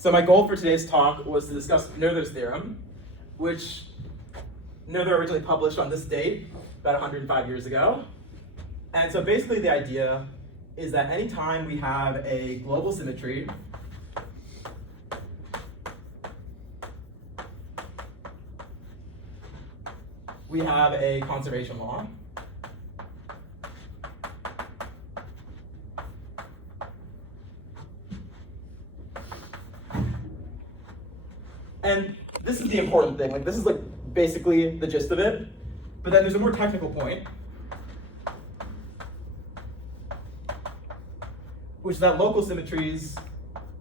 So my goal for today's talk was to discuss Noether's theorem, which Noether originally published on this date, about 105 years ago. And so basically the idea is that anytime we have a global symmetry, we have a conservation law. And this is the important thing. Like, this is like basically the gist of it. But then there's a more technical point, which is that local symmetries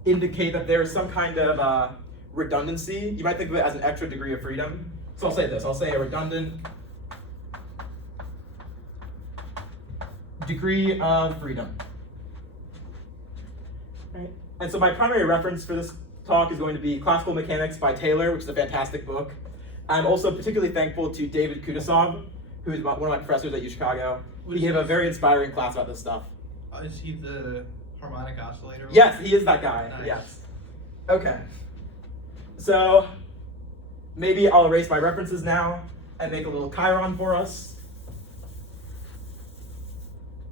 indicate that there is some kind of redundancy. You might think of it as an extra degree of freedom. So I'll say this. I'll say a redundant degree of freedom. Right? And so my primary reference for this talk is going to be Classical Mechanics by Taylor, which is a fantastic book. I'm also particularly thankful to David Kudasov, who is one of my professors at UChicago. He gave a very inspiring class about this stuff. Is he the harmonic oscillator? Yes, he is that guy. Nice. Yes. Okay. So maybe I'll erase my references now and make a little chiron for us.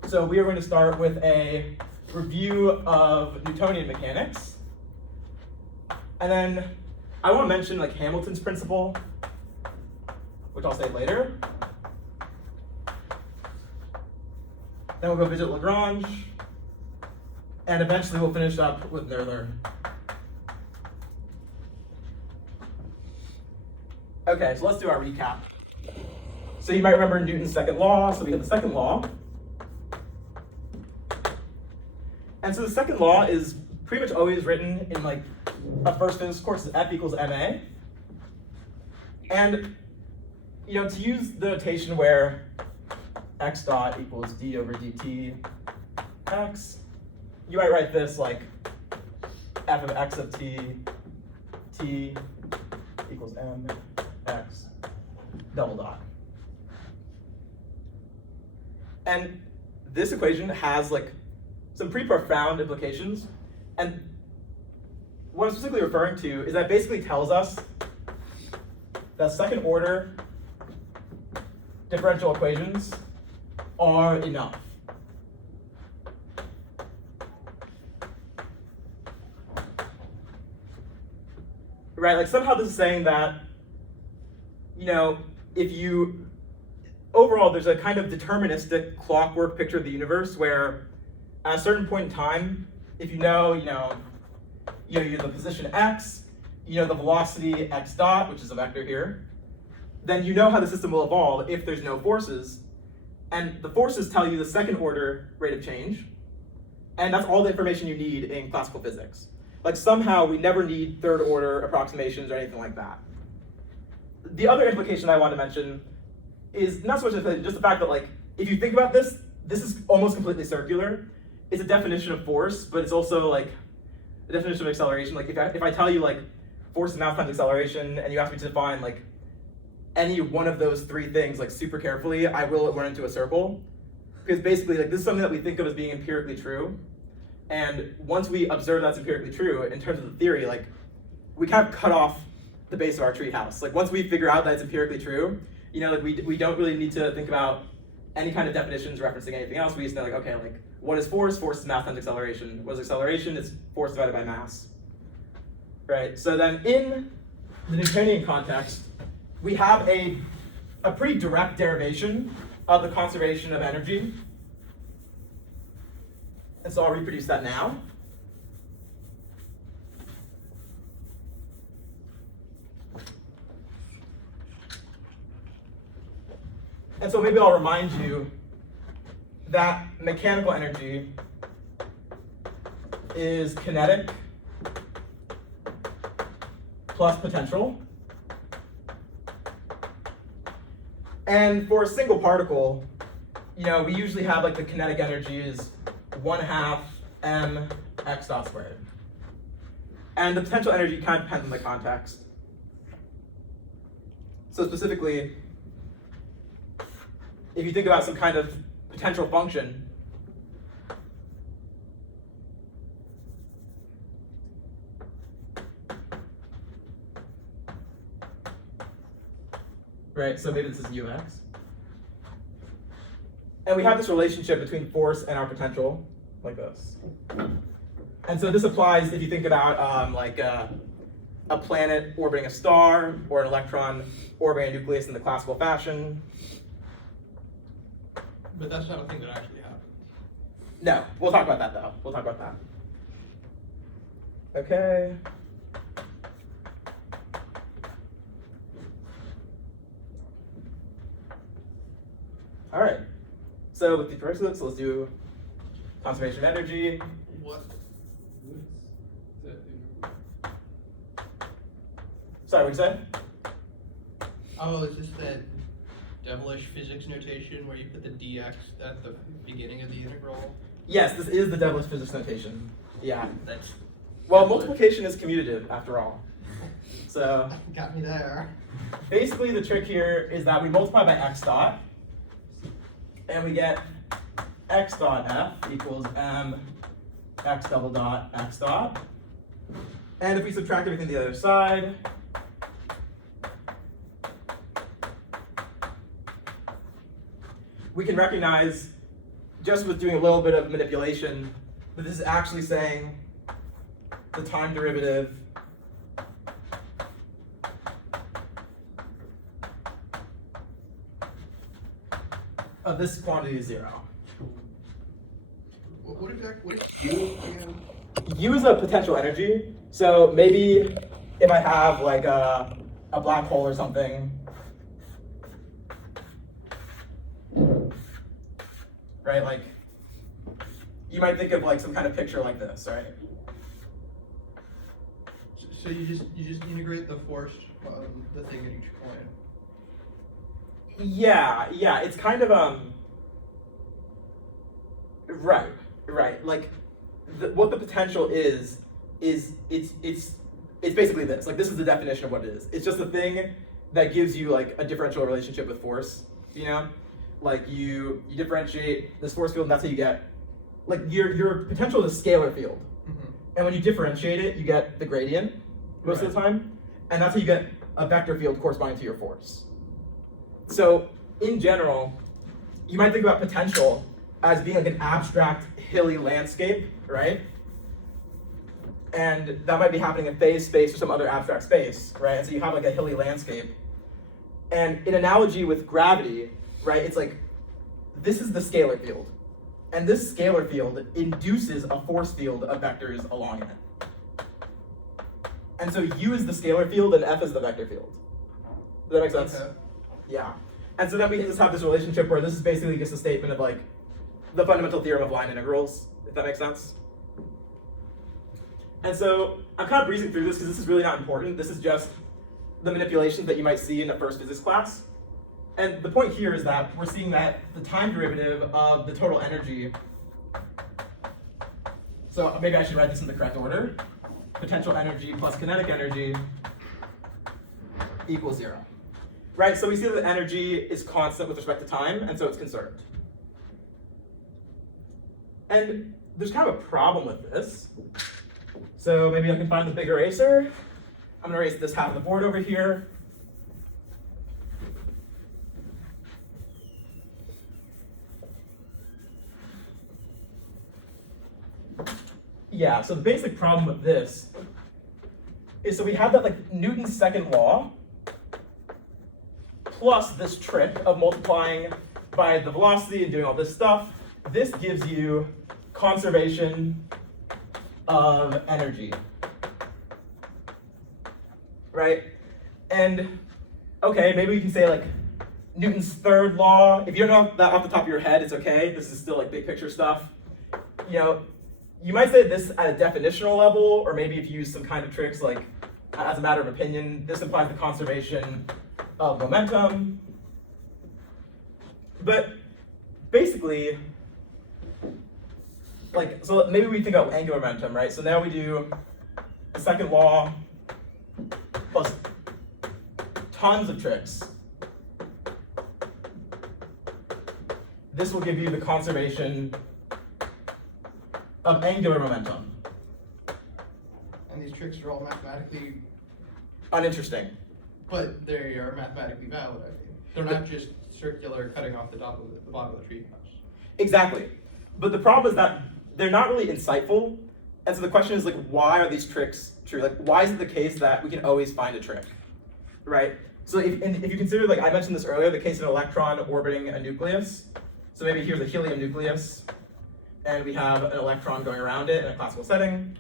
So we are going to start with a review of Newtonian mechanics. And then I want to mention like Hamilton's principle, which I'll say later. Then we'll go visit Lagrange, and eventually we'll finish up with Noether. Okay, so let's do our recap. So you might remember Newton's second law, so we have the second law. And so the second law is pretty much always written in like a first physics course, F equals ma. And to use the notation where x dot equals d over dt x, you might write this like f of x of t equals m x double dot. And this equation has like some pretty profound implications. And what I'm specifically referring to is that basically tells us that second order differential equations are enough. Right, like somehow this is saying that, if you, overall there's a kind of deterministic clockwork picture of the universe where at a certain point in time, if you're the position x, the velocity x dot, which is a vector here, then you know how the system will evolve if there's no forces. And the forces tell you the second order rate of change. And that's all the information you need in classical physics. Like somehow we never need third order approximations or anything like that. The other implication I want to mention is not so much just the fact that like, if you think about this, this is almost completely circular. It's a definition of force, but it's also like a definition of acceleration. Like if I tell you like force and mass times acceleration, and you ask me to define like any one of those three things like super carefully, I will run into a circle. Because basically like this is something that we think of as being empirically true. And once we observe that's empirically true, in terms of the theory, like we kind of cut off the base of our tree house. Like once we figure out that it's empirically true, like we don't really need to think about any kind of definitions referencing anything else. We just know like, okay, like what is force? Force is mass times acceleration. What is acceleration? It's force divided by mass. Right, so then in the Newtonian context, we have a pretty direct derivation of the conservation of energy. And so I'll reproduce that now. And so maybe I'll remind you that mechanical energy is kinetic plus potential. And for a single particle, we usually have like the kinetic energy is 1/2 m x dot squared. And the potential energy kind of depends on the context. So specifically, if you think about some kind of potential function, right? So maybe this is ux. And we have this relationship between force and our potential, like this. And so this applies if you think about like a planet orbiting a star or an electron orbiting a nucleus in the classical fashion. But that's not a thing that actually happens. No, we'll talk about that though. We'll talk about that. Okay. All right. So with the first look, so let's do conservation of energy. What? Sorry, what you said? Oh, is this that devilish physics notation where you put the dx at the beginning of the integral? Yes, this is the devilish physics notation. Yeah. That's Well, multiplication is commutative after all. So got me there. basically the trick here is that we multiply by x dot, and we get x dot f equals m x double dot x dot. And if we subtract everything to the other side, we can recognize, just with doing a little bit of manipulation, that this is actually saying the time derivative of this quantity is 0. What exactly? What is U again? U is a potential energy. So maybe if I have like a black hole or something, right? Like you might think of like some kind of picture like this, right? So you just integrate the force on the thing at each point. Yeah, it's kind of right. Like what the potential is it's basically this. Like this is the definition of what it is. It's just a thing that gives you like a differential relationship with force. You know, like you differentiate this force field, and that's how you get like your potential is a scalar field. Mm-hmm. And when you differentiate it, you get the gradient most of the time, and that's how you get a vector field corresponding to your force. So in general, you might think about potential as being like an abstract hilly landscape, right? And that might be happening in phase space or some other abstract space, right? And so you have like a hilly landscape. And in analogy with gravity, right, it's like this is the scalar field. And this scalar field induces a force field of vectors along it. And so U is the scalar field and F is the vector field. Does that make sense? Okay. Yeah. And so then we just have this relationship where this is basically just a statement of like the fundamental theorem of line integrals, if that makes sense. And so I'm kind of breezing through this because this is really not important. This is just the manipulations that you might see in a first physics class. And the point here is that we're seeing that the time derivative of the total energy, so maybe I should write this in the correct order, potential energy plus kinetic energy equals 0. Right, so we see that the energy is constant with respect to time, and so it's conserved. And there's kind of a problem with this. So maybe I can find the big eraser. I'm gonna erase this half of the board over here. Yeah, so the basic problem with this is so we have that like Newton's second law plus this trick of multiplying by the velocity and doing all this stuff. This gives you conservation of energy, right? And okay, maybe we can say like Newton's third law. If you don't know that off the top of your head, it's okay. This is still like big picture stuff. You know, you might say this at a definitional level, or maybe if you use some kind of tricks like as a matter of opinion, this implies the conservation of momentum. But basically, like, so maybe we think of angular momentum, right? So now we do the second law plus tons of tricks. This will give you the conservation of angular momentum. And these tricks are all mathematically, Uninteresting. but they are mathematically valid, I think. They're not just circular, cutting off the bottom of the treehouse. Exactly. But the problem is that they're not really insightful. And so the question is, like, why are these tricks true? Like, why is it the case that we can always find a trick, right? So if you consider, like I mentioned this earlier, the case of an electron orbiting a nucleus. So maybe here's a helium nucleus, and we have an electron going around it in a classical setting.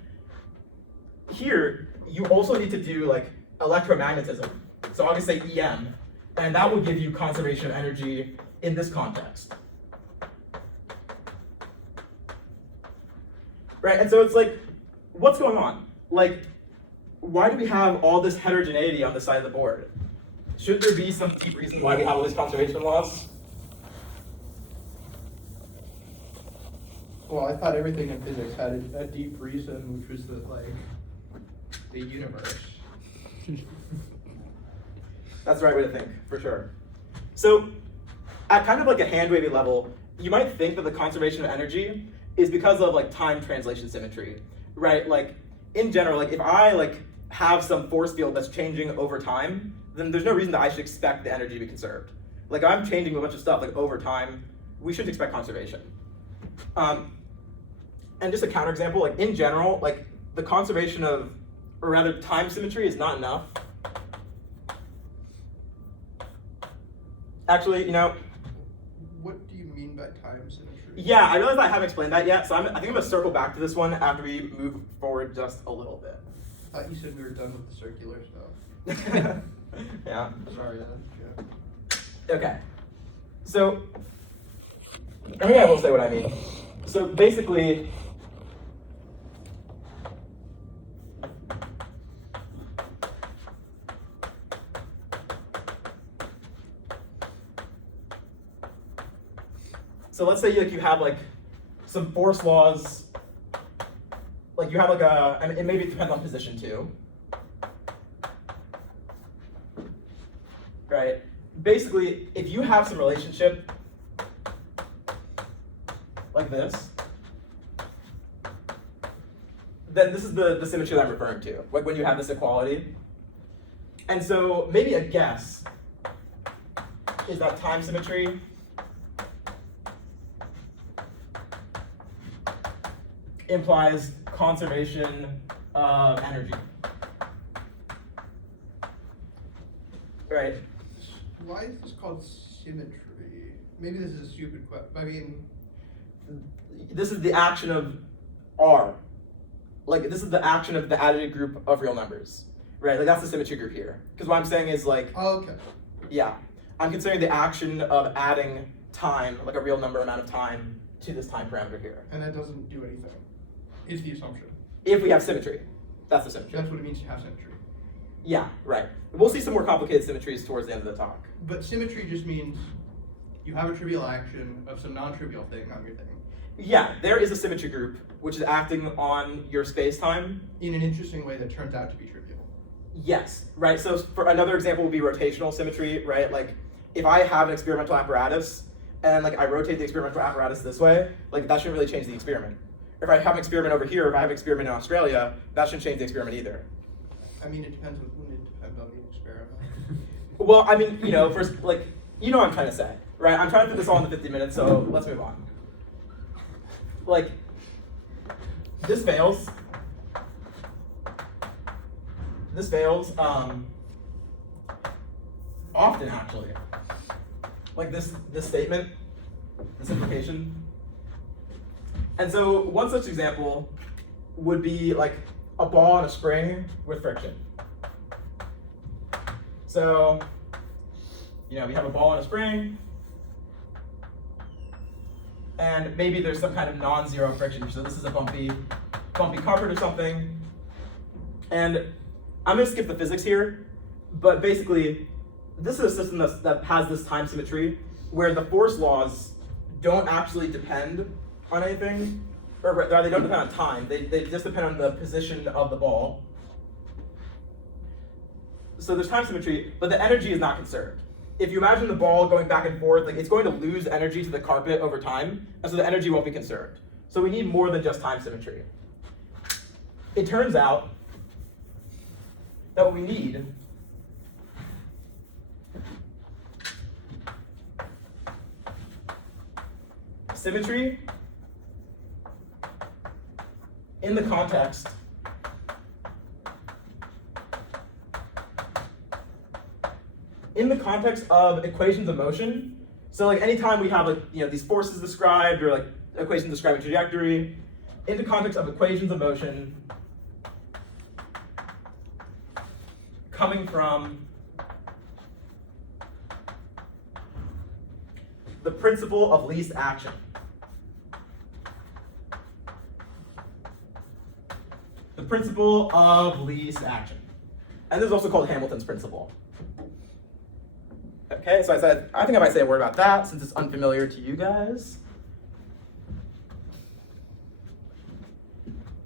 Here, you also need to do like electromagnetism. So I'll just say EM, and that will give you conservation of energy in this context. Right, and so it's like, what's going on? Like, why do we have all this heterogeneity on the side of the board? Should there be some deep reason why we have all these conservation laws? Well, I thought everything in physics had a deep reason, which was the universe. That's the right way to think, for sure. So, at kind of like a hand-wavy level, you might think that the conservation of energy is because of like time translation symmetry, right? Like, in general, like if I like have some force field that's changing over time, then there's no reason that I should expect the energy to be conserved. Like I'm changing a bunch of stuff like over time, we shouldn't expect conservation. And just a counterexample, like in general, like the conservation of, or rather time symmetry is not enough. Actually, you know. What do you mean by time symmetry? Yeah, I realize I haven't explained that yet, so I think I'm gonna circle back to this one after we move forward just a little bit. I thought you said we were done with the circular stuff. Yeah. Sorry, yeah. Okay. So, I think I will say what I mean. So basically, so let's say like you have like some force laws, like you have like a, and maybe it depends on position too. Right? Basically, if you have some relationship like this, then this is the symmetry that I'm referring to, like when you have this equality. And so maybe a guess is that time symmetry implies conservation of energy. Right. Why is this called symmetry? Maybe this is a stupid question. I mean, this is the action of R. Like this is the action of the additive group of real numbers. Right? Like that's the symmetry group here. Because what I'm saying is like, oh, okay. Yeah. I'm considering the action of adding time, like a real number amount of time, to this time parameter here. And that doesn't do anything, is the assumption. If we have symmetry. That's the symmetry. That's what it means to have symmetry. Yeah, right. We'll see some more complicated symmetries towards the end of the talk. But symmetry just means you have a trivial action of some non-trivial thing on your thing. Yeah, there is a symmetry group which is acting on your space-time. In an interesting way that turns out to be trivial. Yes, right. So for another example would be rotational symmetry, right? Like if I have an experimental apparatus and like I rotate the experimental apparatus this way, like that shouldn't really change the experiment. If I have an experiment over here, if I have an experiment in Australia, that shouldn't change the experiment either. I mean, it depends on the experiment. Well, I mean, you know, first, like, you know what I'm trying to say, right? I'm trying to fit this all into 50 minutes, so let's move on. Like, this fails. This fails, often actually. Like this statement, this implication. And so one such example would be like a ball on a spring with friction. So, you know, we have a ball on a spring, and maybe there's some kind of non-zero friction. So this is a bumpy carpet or something. And I'm gonna skip the physics here, but basically, this is a system that has this time symmetry where the force laws don't actually depend on anything, or rather they don't depend on time, they just depend on the position of the ball. So there's time symmetry, but the energy is not conserved. If you imagine the ball going back and forth, like it's going to lose energy to the carpet over time, and so the energy won't be conserved. So we need more than just time symmetry. It turns out that what we need symmetry in the context of equations of motion. So like anytime we have like these forces described or like equations describing trajectory, in the context of equations of motion coming from the principle of least action. The principle of least action. And this is also called Hamilton's principle. Okay, so I think I might say a word about that since it's unfamiliar to you guys.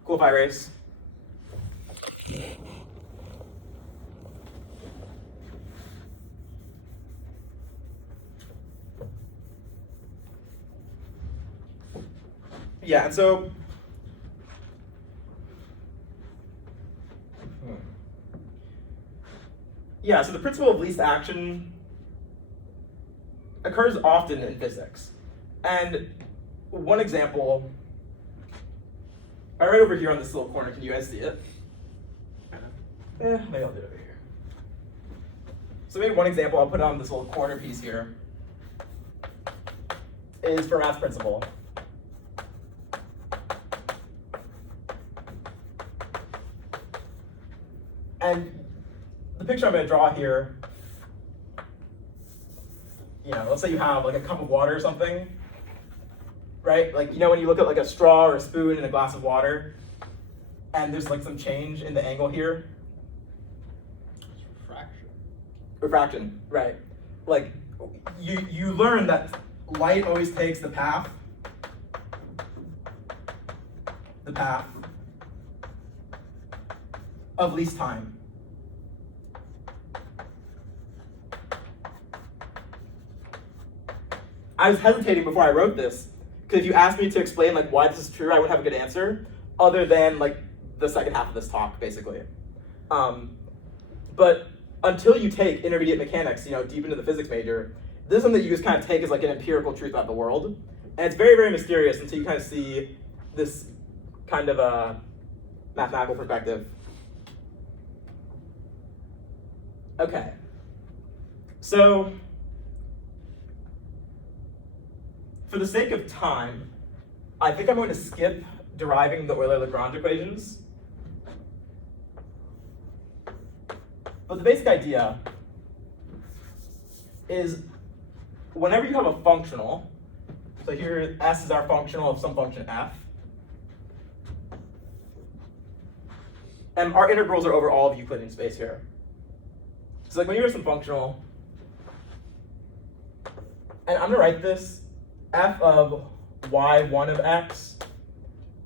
Cool if I erase. Yeah, and so so the principle of least action occurs often in physics. And one example, right over here on this little corner, can you guys see it? Maybe I'll do it over here. So maybe one example, I'll put on this little corner piece here, is Fermat's principle. And the picture I'm going to draw here, let's say you have like a cup of water or something, right? Like, when you look at like a straw or a spoon in a glass of water, and there's like some change in the angle here. Refraction, right. Like, you learn that light always takes the path of least time. I was hesitating before I wrote this, because if you asked me to explain like why this is true, I wouldn't have a good answer, other than like the second half of this talk, basically. But until you take intermediate mechanics, deep into the physics major, this is something that you just kind of take as like an empirical truth about the world, and it's very, very mysterious until you kind of see this kind of a mathematical perspective. Okay, so for the sake of time, I think I'm going to skip deriving the Euler-Lagrange equations. But the basic idea is whenever you have a functional, so here S is our functional of some function f, and our integrals are over all of Euclidean space here. So like when you have some functional, and I'm going to write this f of y1 of x,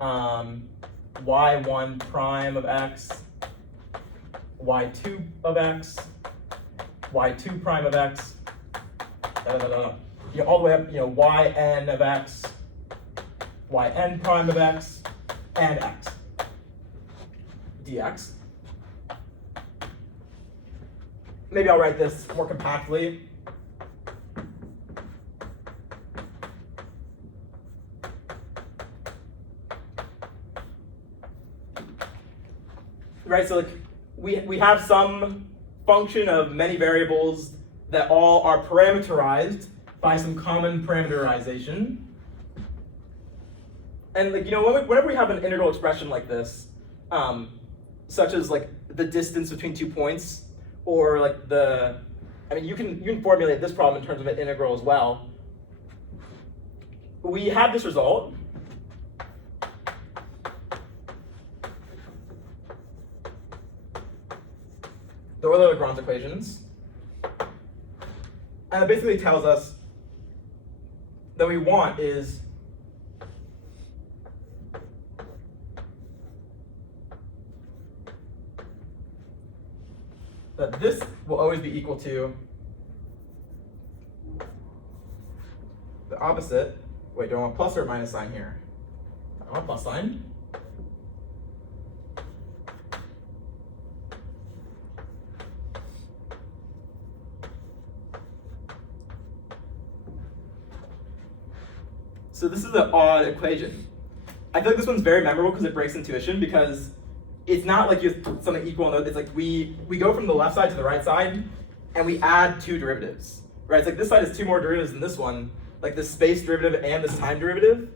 y1 prime of x, y2 of x, y2 prime of x, all the way up, yn of x, yn prime of x, and x, dx. Maybe I'll write this more compactly. Right, so like we have some function of many variables that all are parameterized by some common parameterization. And like whenever we have an integral expression like this, such as like the distance between 2 points, or like you can formulate this problem in terms of an integral as well. We have this result. The Euler-Lagrange equations. And it basically tells us that what we want is that this will always be equal to the opposite. Wait, do I want plus or minus sign here? I want plus sign. So this is an odd equation. I feel like this one's very memorable because it breaks intuition, because it's not like you have something equal. It's like we go from the left side to the right side, and we add two derivatives, right? It's like this side has two more derivatives than this one, like this space derivative and this time derivative,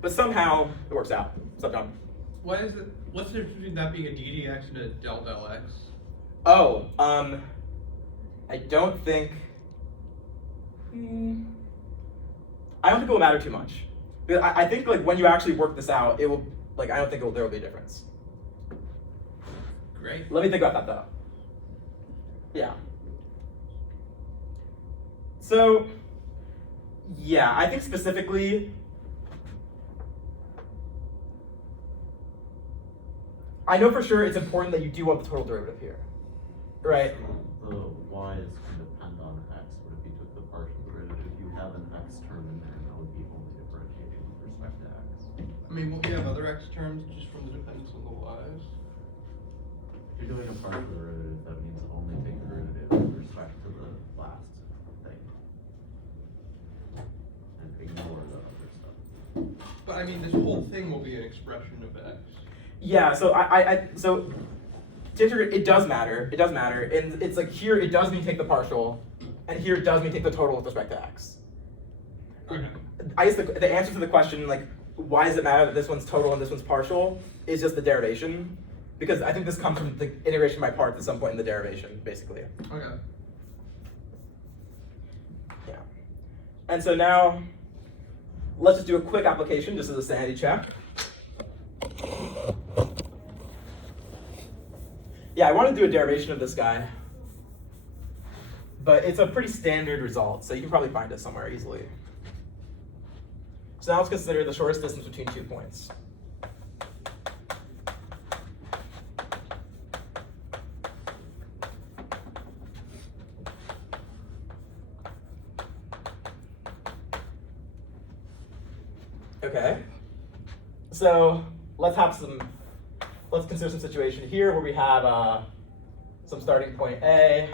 but somehow it works out. What's up, John? Why is it? What's the difference between that being a ddx and a del x? Oh, I don't think. I don't think it will matter too much. Because I think like when you actually work this out, it will like I don't think there will be a difference. Great. Let me think about that though. Yeah. So, yeah, I think specifically, I know for sure it's important that you do want the total derivative here, right? The y is going to depend on x, but if you took the partial derivative, you have an x term in there, and that would be only differentiating with respect to x. I mean, won't we have other x terms just from the dependence on the y's? If you're doing a partial derivative, that means only take the derivative with respect to the last thing. And ignore the other stuff. But I mean, this whole thing will be an expression of x. Yeah, so so to integrate, it does matter. It does matter, and it's like here it does mean take the partial, and here it does mean take the total with respect to x. Okay. I guess the answer to the question, like, why does it matter that this one's total and this one's partial, is just the derivation. Because I think this comes from the integration by parts at some point in the derivation, basically. Okay. Yeah. And so now, let's just do a quick application, just as a sanity check. Yeah, I want to do a derivation of this guy. But it's a pretty standard result, so you can probably find it somewhere easily. So now let's consider the shortest distance between 2 points. Okay, so let's consider some situation here where we have some starting point A,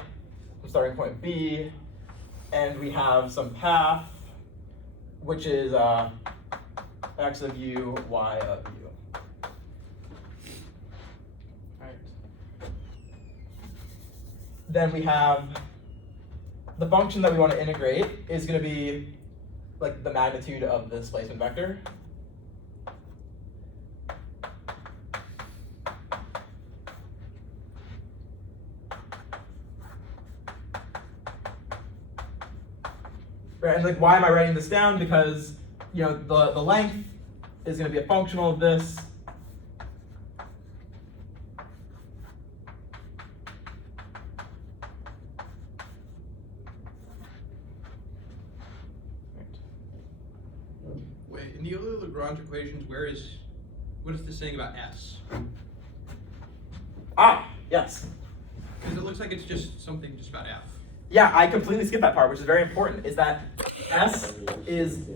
some starting point B, and we have some path, which is x of u, y of u. Right. Then we have the function that we want to integrate is going to be like the magnitude of the displacement vector. Right, and like, why am I writing this down? Because, you know, the length is going to be a functional of this. Wait, in the other Lagrange equations, what is this saying about s? Ah, yes. Because it looks like it's just something just about f. Yeah, I completely skipped that part, which is very important, is that S is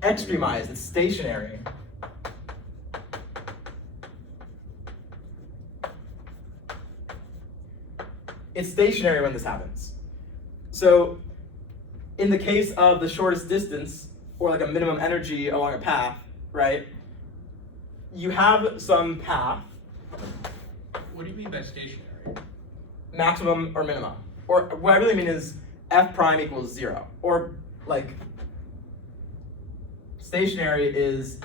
extremized, it's stationary. It's stationary when this happens. So in the case of the shortest distance, or like a minimum energy along a path, right, you have some path, What do you mean by stationary? maximum or minimum. Or what I really mean is f prime equals 0. Or like stationary is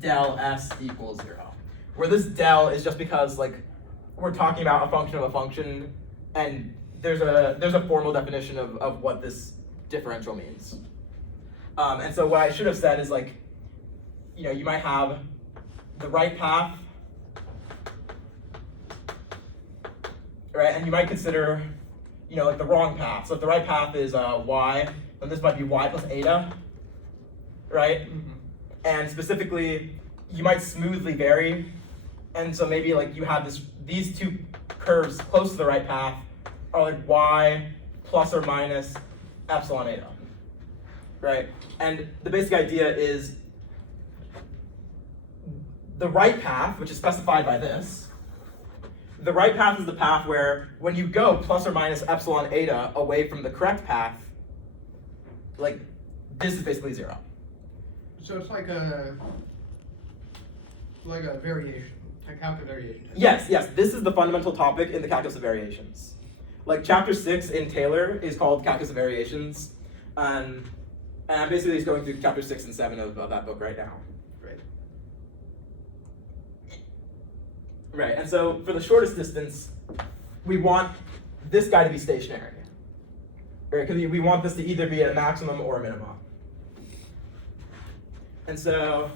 del s equals 0. Where this del is just because like we're talking about a function of a function, and there's a formal definition of what this differential means. And so what I should have said is like, you know, you might have the right path, right, and you might consider, you know, like the wrong path. So if the right path is y, then this might be y plus eta, right? Mm-hmm. And specifically, you might smoothly vary, and so maybe like you have these two curves close to the right path are like y plus or minus epsilon eta, right? And the basic idea is the right path, which is specified by this. The right path is the path where when you go plus or minus epsilon eta away from the correct path, like this is basically 0. So it's like a variation, a calculus variation test. Yes, this is the fundamental topic in the calculus of variations. Like chapter 6 in Taylor is called calculus of variations. And I'm basically just going through chapter 6 and 7 of that book right now. Right. Right, and so for the shortest distance, we want this guy to be stationary. Right, because we want this to either be a maximum or a minimum. And so,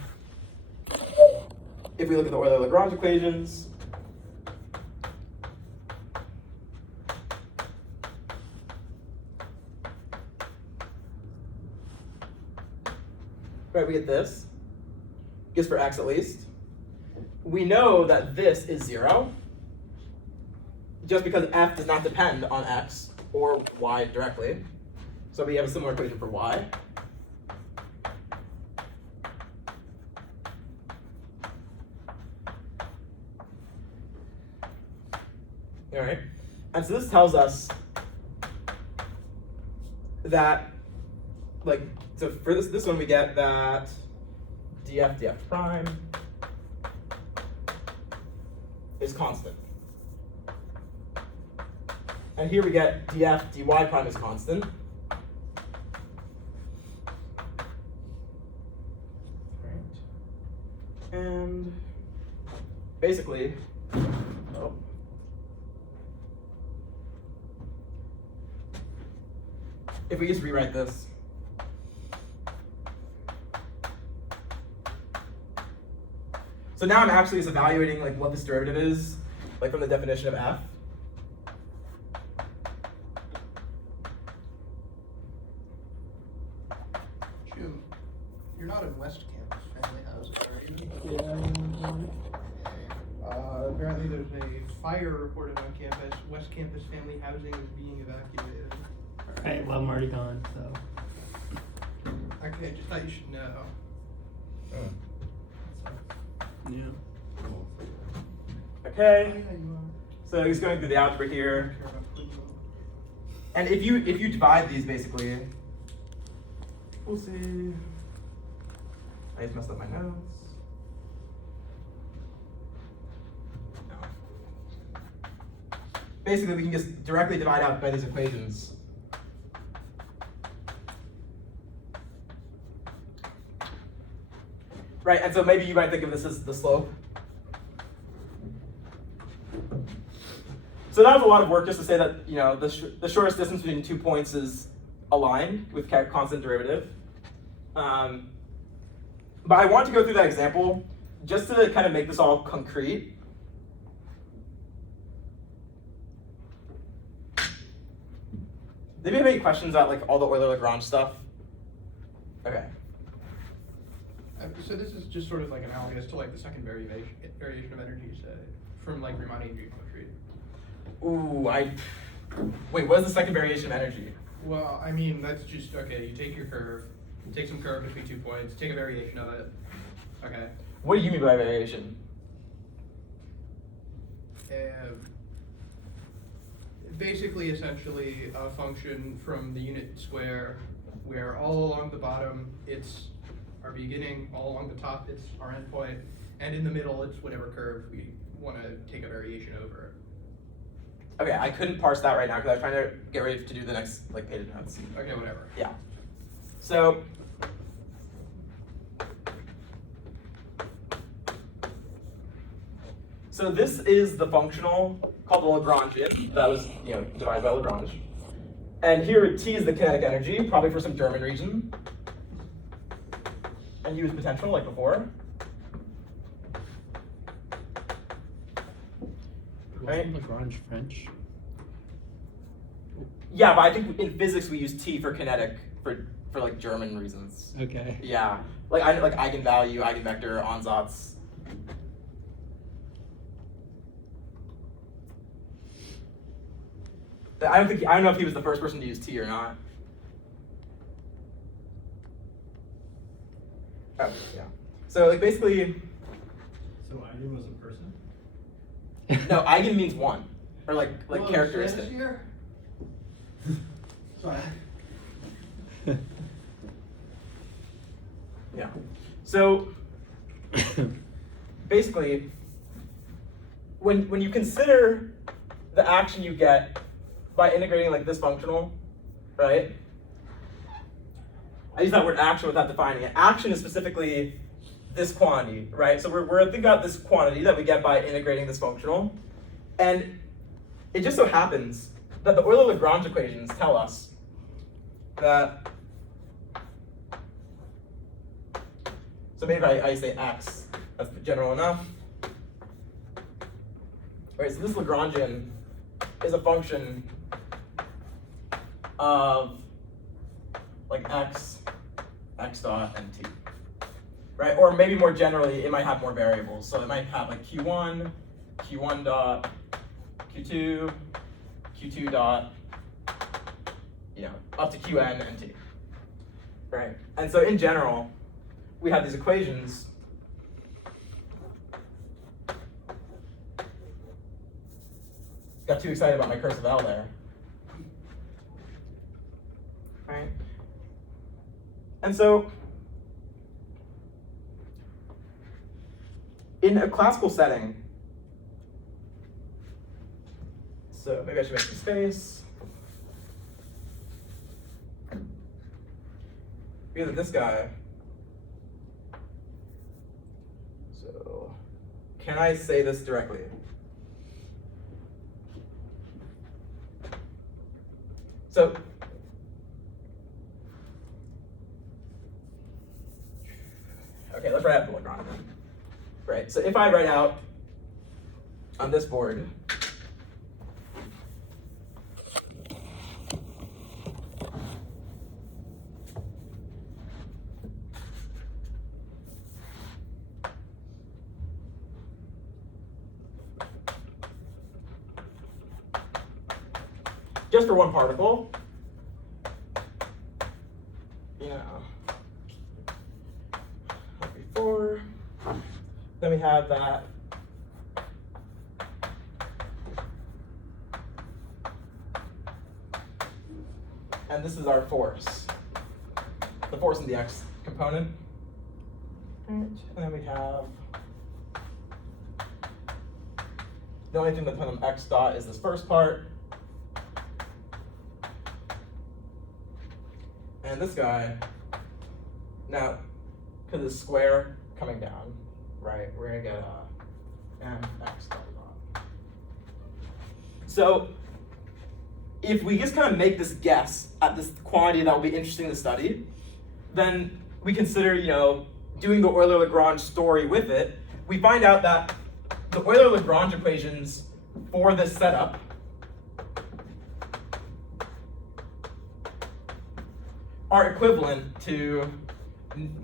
if we look at the Euler-Lagrange equations, right, we get this, just for x at least. We know that this is 0, just because f does not depend on x or y directly. So we have a similar equation for y. All right, and so this tells us that, like, so for this one we get that df prime is constant. And here we get df dy prime is constant. Right. And basically, if we just rewrite this, so now I'm actually just evaluating like what this derivative is, like from the definition of f. Jim, you're not in West Campus family housing, are you? Apparently there's a fire reported on campus. West Campus family housing is being evacuated. Alright, well, I'm already gone, so. Okay, just thought you should know. Yeah. Okay, so he's going through the algebra here. And if you divide these basically, we'll see. I just messed up my notes. No. Basically, we can just directly divide out by these equations. Right, and so maybe you might think of this as the slope. So that was a lot of work just to say that, you know, the shortest distance between 2 points is aligned with constant derivative. But I want to go through that example just to kind of make this all concrete. Did you have any questions about like all the Euler-Lagrange stuff? Okay. So this is just sort of like analogous to like the second variation of energy, say, from like Riemannian geometry. Ooh, wait, what is the second variation of energy? Well, I mean, that's just, okay, you take your curve, take some curve between 2 points, take a variation of it, okay? What do you mean by variation? Basically, essentially, a function from the unit square, where all along the bottom, it's our beginning, all along the top, it's our endpoint, and in the middle, it's whatever curve we want to take a variation over. Okay, I couldn't parse that right now because I was trying to get ready to do the next like page of notes. Okay, whatever. Yeah. So this is the functional called the Lagrangian that was, you know, divided by Lagrange. And here T is the kinetic energy, probably for some German region. And U is potential, like before. Right? Wasn't Lagrange French? Yeah, but I think in physics we use T for kinetic for like German reasons. Okay. Yeah, like eigenvalue, eigenvector, ansatz. I don't know if he was the first person to use T or not. Oh, yeah. So like basically, So eigen was a person? no, eigen means one, or like characteristic. Sorry. Yeah. So basically, when you consider the action you get by integrating like this functional, right? I use that word action without defining it. Action is specifically this quantity, right? So we're thinking about this quantity that we get by integrating this functional. And it just so happens that the Euler-Lagrange equations tell us that, so maybe I say x, that's general enough. Right, so this Lagrangian is a function of like x dot, and t. Right, or maybe more generally, it might have more variables. So it might have like q1 dot, q2 dot, up to qn and t. Right, and so in general, we have these equations. Got too excited about my cursive L there. Right, and so in a classical setting, so maybe I should make some space. Because of this guy. So can I say this directly? So okay, let's write out the Lagrangian. Right, so if I write out on this board just for one particle, like before. Then we have that. And this is our force. The force in the x component. And then we have, the only thing that depends on x dot is this first part. And this guy, now, because it's square coming down, right, we're going to get mx dot. So if we just kind of make this guess at this quantity that will be interesting to study, then we consider, doing the Euler-Lagrange story with it. We find out that the Euler-Lagrange equations for this setup are equivalent to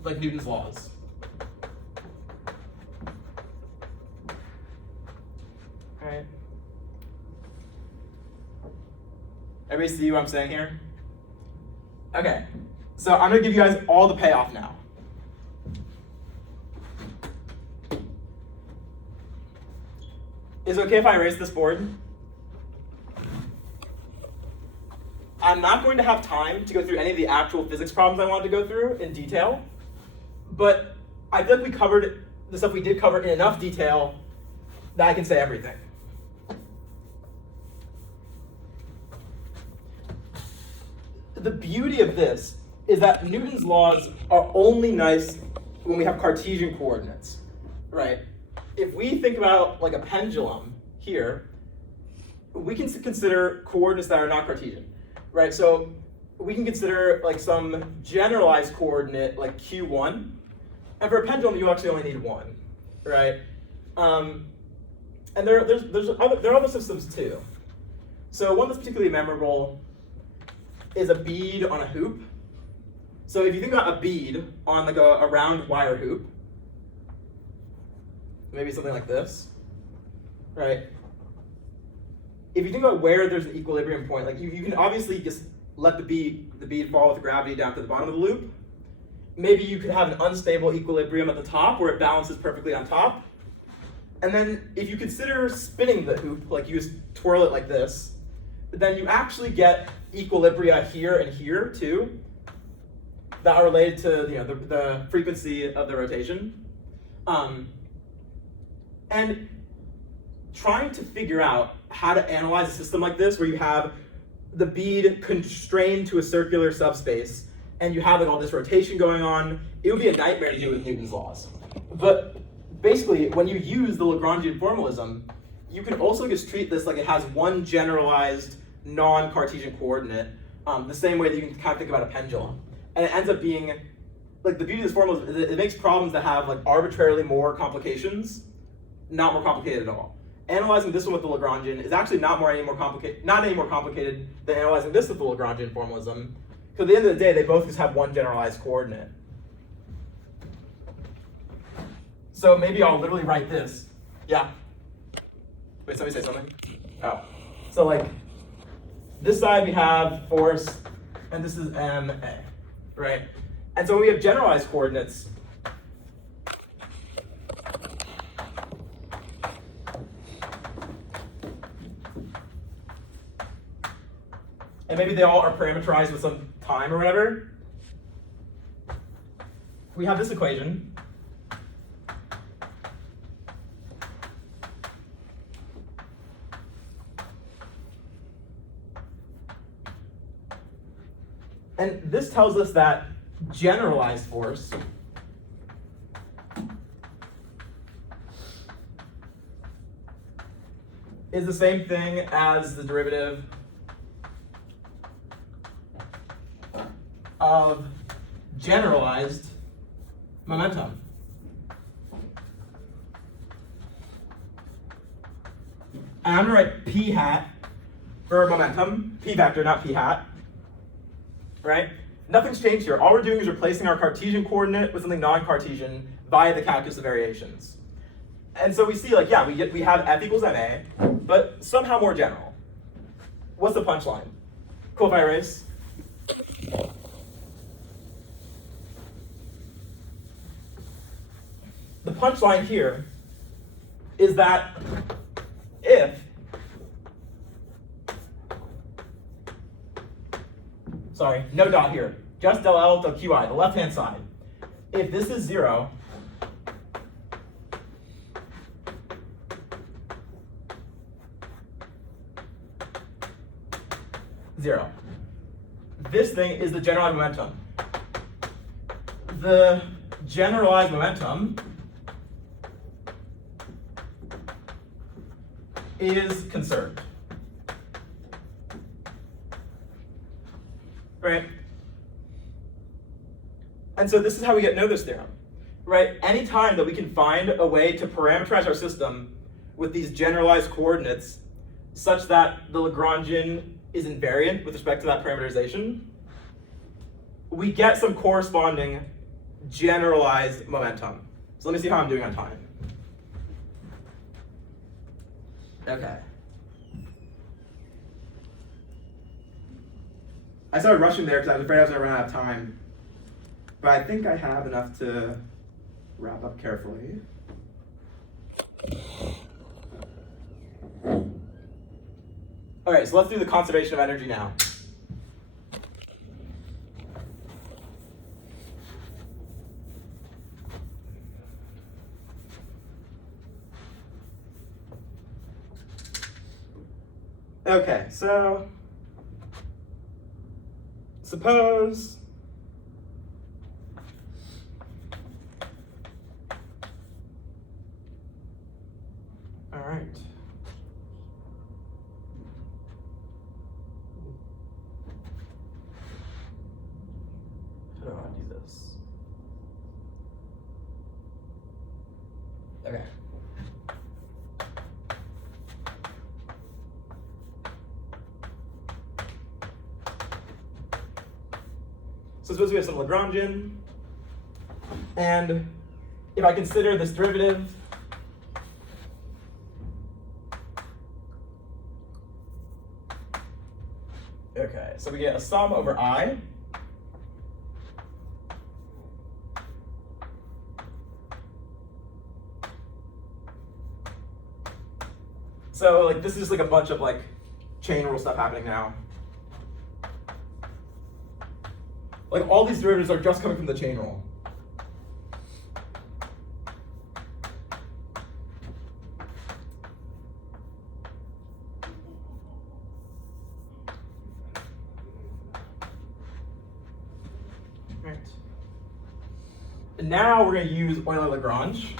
like Newton's laws. All right. Everybody see what I'm saying here? Okay, so I'm gonna give you guys all the payoff now. Is it okay if I erase this board? I'm not going to have time to go through any of the actual physics problems I wanted to go through in detail, but I feel like we covered the stuff we did cover in enough detail that I can say everything. The beauty of this is that Newton's laws are only nice when we have Cartesian coordinates, right? If we think about like a pendulum here, we can consider coordinates that are not Cartesian. Right, so we can consider like some generalized coordinate like q1, and for a pendulum you actually only need one, right? And there are other systems too. So one that's particularly memorable is a bead on a hoop. So if you think about a bead on like a round wire hoop, maybe something like this, right? If you think about where there's an equilibrium point, like you can obviously just let the bead fall with gravity down to the bottom of the loop. Maybe you could have an unstable equilibrium at the top where it balances perfectly on top. And then if you consider spinning the hoop, like you just twirl it like this, then you actually get equilibria here and here too. that are related to the frequency of the rotation. And trying to figure out how to analyze a system like this where you have the bead constrained to a circular subspace and you have like all this rotation going on, it would be a nightmare to do with Newton's laws. But basically, when you use the Lagrangian formalism, you can also just treat this like it has one generalized non-Cartesian coordinate, the same way that you can kind of think about a pendulum. And it ends up being, like, the beauty of this formalism is it makes problems that have like arbitrarily more complications not more complicated at all. Analyzing this one with the Lagrangian is actually not any more complicated than analyzing this with the Lagrangian formalism, because at the end of the day, they both just have one generalized coordinate. So maybe I'll literally write this. Yeah? Wait, somebody say something? Oh. So like, this side we have force, and this is ma, right? And so when we have generalized coordinates, and maybe they all are parameterized with some time or whatever, we have this equation. And this tells us that generalized force is the same thing as the derivative of generalized momentum. And I'm going to write p hat for momentum, p vector, not p hat, right? Nothing's changed here. All we're doing is replacing our Cartesian coordinate with something non-Cartesian via the calculus of variations. And so we see, like, yeah, we have f equals ma, but somehow more general. What's the punchline? Cool if I erase? The punchline here is that if no dot here, just del L del Qi, the left-hand side. If this is 0, this thing is the generalized momentum. The generalized momentum is conserved. Right? And so this is how we get Noether's theorem. Right? Anytime that we can find a way to parameterize our system with these generalized coordinates such that the Lagrangian is invariant with respect to that parameterization, we get some corresponding generalized momentum. So let me see how I'm doing on time. Okay. I started rushing there because I was afraid I was going to run out of time. But I think I have enough to wrap up carefully. All right, so let's do the conservation of energy now. Okay, so suppose all right. How do I do this? Okay. So suppose we have some Lagrangian, and if I consider this derivative, okay, so we get a sum over I. So like this is like a bunch of like chain rule stuff happening now. like all these derivatives are just coming from the chain rule. Right. And now we're going to use Euler-Lagrange.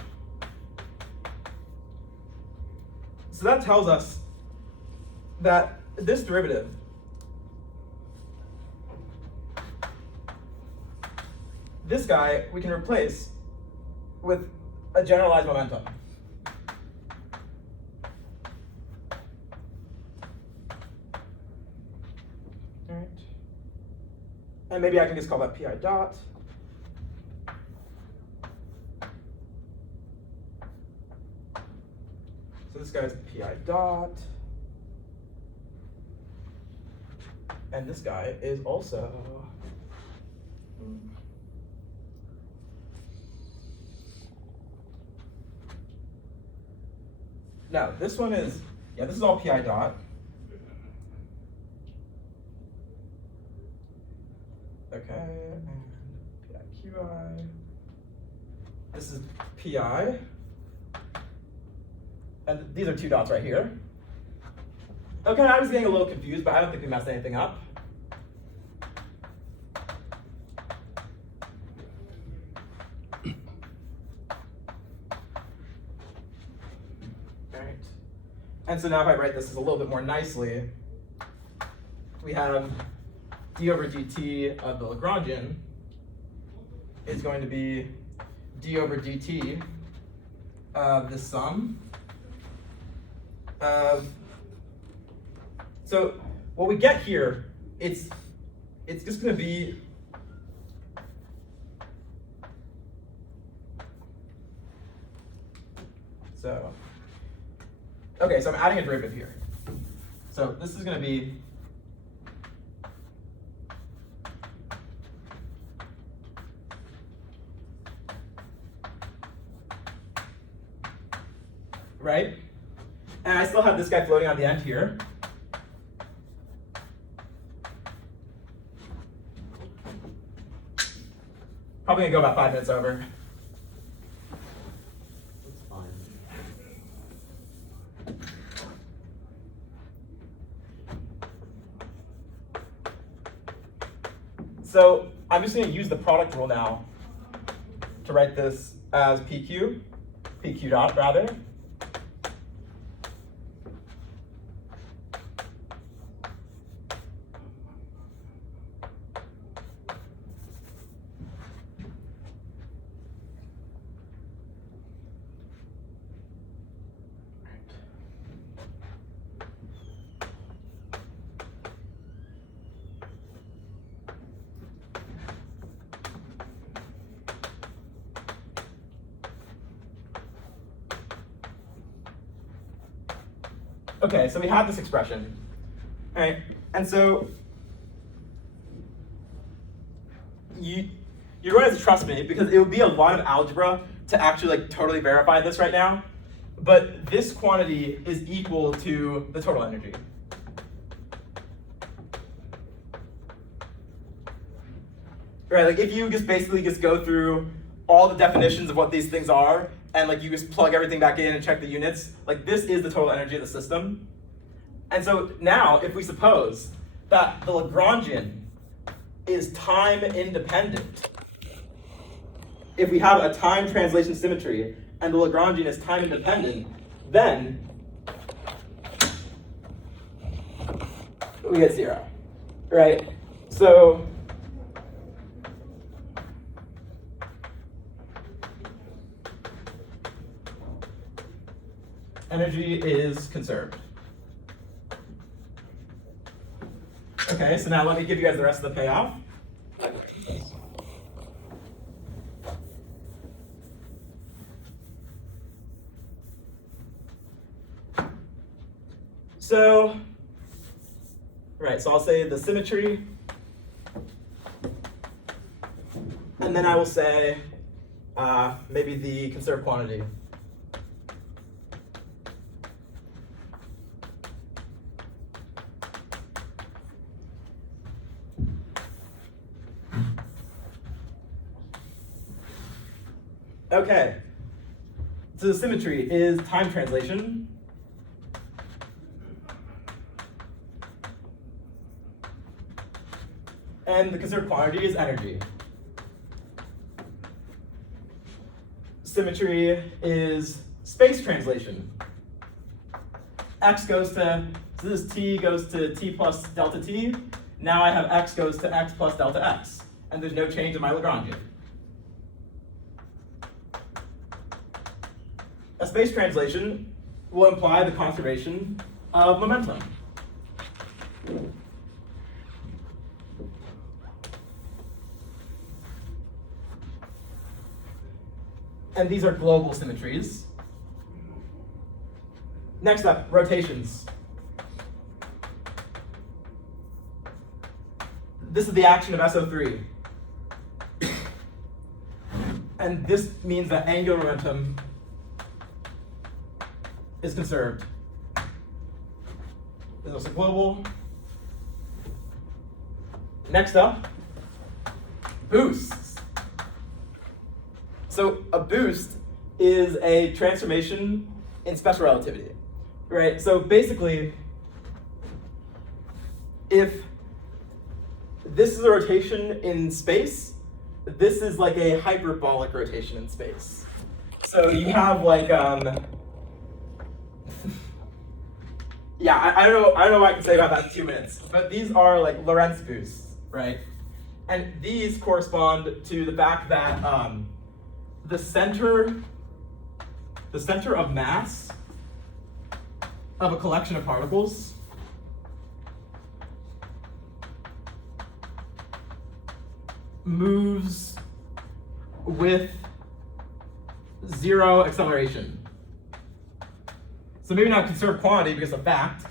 So that tells us that this derivative this guy we can replace with a generalized momentum. All right. And maybe I can just call that pi dot. So this guy's pi dot. And this guy is also no, this one is, yeah, this is all pi dot. Okay, and pi qi. This is pi. And these are two dots right here. Okay, I was getting a little confused, but I don't think we messed anything up. Alright. And so now if I write this a little bit more nicely, we have d over dt of the Lagrangian is going to be d over dt of the sum of, so what we get here, it's just going to be so, okay, so I'm adding a derivative here. So this is going to be right? And I still have this guy floating on the end here. Probably gonna go about 5 minutes over. That's fine. So I'm just gonna use the product rule now to write this as PQ dot rather. Okay, so we have this expression, all right? And so you're going to have to trust me because it would be a lot of algebra to actually like totally verify this right now. But this quantity is equal to the total energy. Right, like if you just basically just go through all the definitions of what these things are, and like you just plug everything back in and check the units, like this is the total energy of the system. And so now, if we suppose that the Lagrangian is time independent, if we have a time translation symmetry and the Lagrangian is time independent, then we get 0, right? So energy is conserved. Okay, so now let me give you guys the rest of the payoff. So, right, so I'll say the symmetry, and then I will say maybe the conserved quantity. Okay. So the symmetry is time translation. And the conserved quantity is energy. Symmetry is space translation. X goes to, so this t goes to t plus delta t. Now I have x goes to x plus delta x. And there's no change in my Lagrangian. A space translation will imply the conservation of momentum. And these are global symmetries. Next up, rotations. This is the action of SO3. And this means that angular momentum is conserved. This is also global. Next up, boosts. So a boost is a transformation in special relativity, right? So basically, if this is a rotation in space, this is like a hyperbolic rotation in space. So you have like, yeah, I don't know what I can say about that in 2 minutes, but these are like Lorentz boosts, right? And these correspond to the fact that the center of mass of a collection of particles moves with zero acceleration. So maybe not conserved quantity because of fact.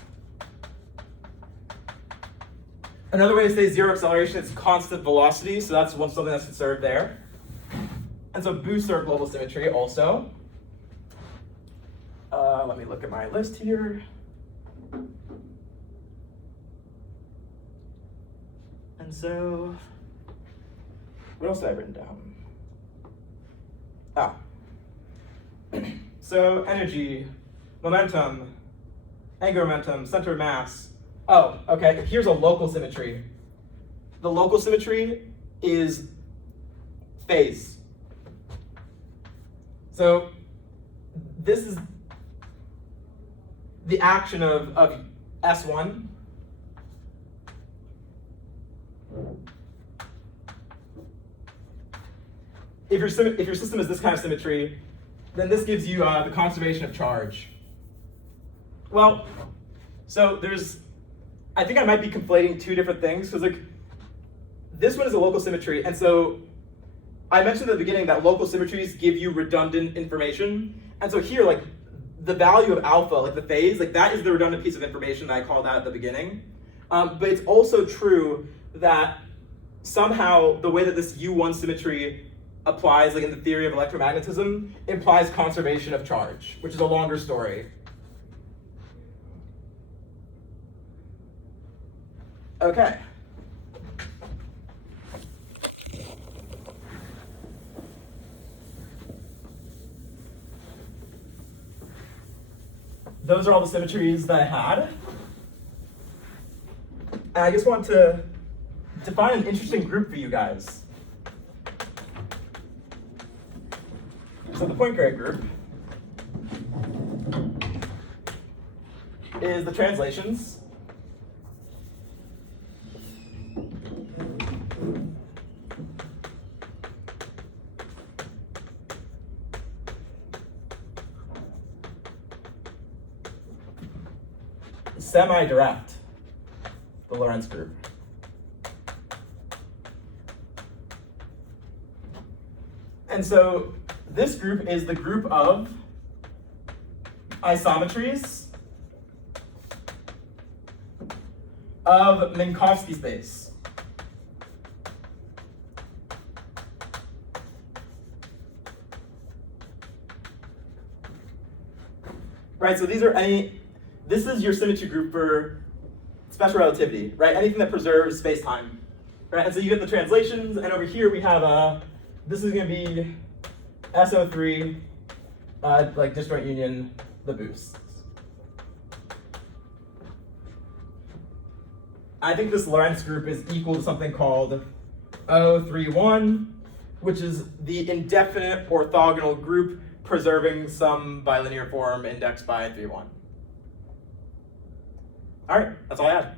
Another way to say zero acceleration is constant velocity, so that's something that's conserved there. And so boosts are global symmetry also. Let me look at my list here. And so, what else have I written down? So energy, momentum, angular momentum, center of mass. Oh, okay, here's a local symmetry. The local symmetry is phase. So this is the action of S1. If your system is this kind of symmetry, then this gives you the conservation of charge. Well, so I think I might be conflating two different things, because like this one is a local symmetry, and so I mentioned at the beginning that local symmetries give you redundant information, and so here like the value of alpha, like the phase, like that is the redundant piece of information that I called out at the beginning. But it's also true that somehow the way that this U1 symmetry applies, like in the theory of electromagnetism, implies conservation of charge, which is a longer story. Okay. Those are all the symmetries that I had. And I just want to define an interesting group for you guys. So the Poincare group is the translations. Semi-direct, the Lorentz group. And so this group is the group of isometries of Minkowski space. Right, so this is your symmetry group for special relativity, right? Anything that preserves space-time, right? And so you get the translations, and over here we have this is going to be SO3, like disjoint union, the boosts. I think this Lorentz group is equal to something called O31, which is the indefinite orthogonal group preserving some bilinear form indexed by 3, 1. All right, that's all I had.